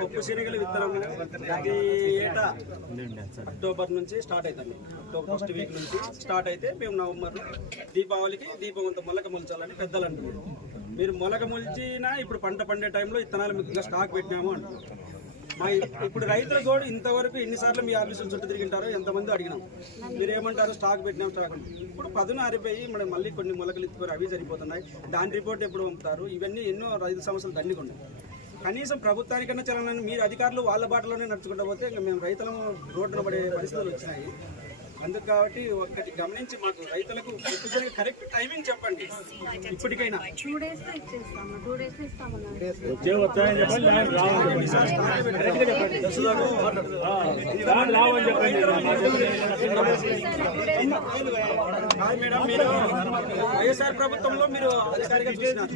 పప్పు శనగల విత్తనం ప్రతి ఏటా అక్టోబర్ నుంచి స్టార్ట్ అవుతుంది. అక్టోబర్ ఫస్ట్ వీక్ నుంచి స్టార్ట్ అయితే మేము నవంబర్ దీపావళికి దీపం అంత మొలక మొలచాలని పెద్దలు అంటున్నారు. మీరు మొలక మొలిచినా ఇప్పుడు పంట పండే టైంలో విత్తనాలు మీకు స్టాక్ పెట్టినాము అంటున్నారు. మా ఇప్పుడు రైతుల కూడా ఇంతవరకు ఎన్నిసార్లు మీ ఆఫీసులు చుట్టూ తిరిగింటారో ఎంతమంది అడిగినాం. మీరు ఏమంటారు స్టాక్ పెట్టినాం స్టాక్ ఇప్పుడు 10 మనం మళ్ళీ కొన్ని మొలకలు ఎత్తుకొని అవి సరిపోతున్నాయి. దాని రిపోర్ట్ ఎప్పుడు పంపుతారు? ఇవన్నీ ఎన్నో రైతు సమస్యలు దండిగా ఉన్నాయి. కనీసం ప్రభుత్వానికన్నా చలాలని మీరు అధికారులు వాళ్ళ బాటలోనే నడుచుకుంటూ పోతే ఇంకా మేము రైతులను రోడ్డున పడే పరిస్థితులు వచ్చినాయి. అందుకు కాబట్టి ఒకటి గమనించి మాకు రైతులకు కరెక్ట్ టైమింగ్ చెప్పండి. ఇప్పటికైనా 2 days లో ఇచ్చేస్తాము. 2 days లో ఇస్తామన్నారు. మేడం మీరు వైఎస్ఆర్ ప్రభుత్వంలో మీరు అధికారిగా చూసినారు.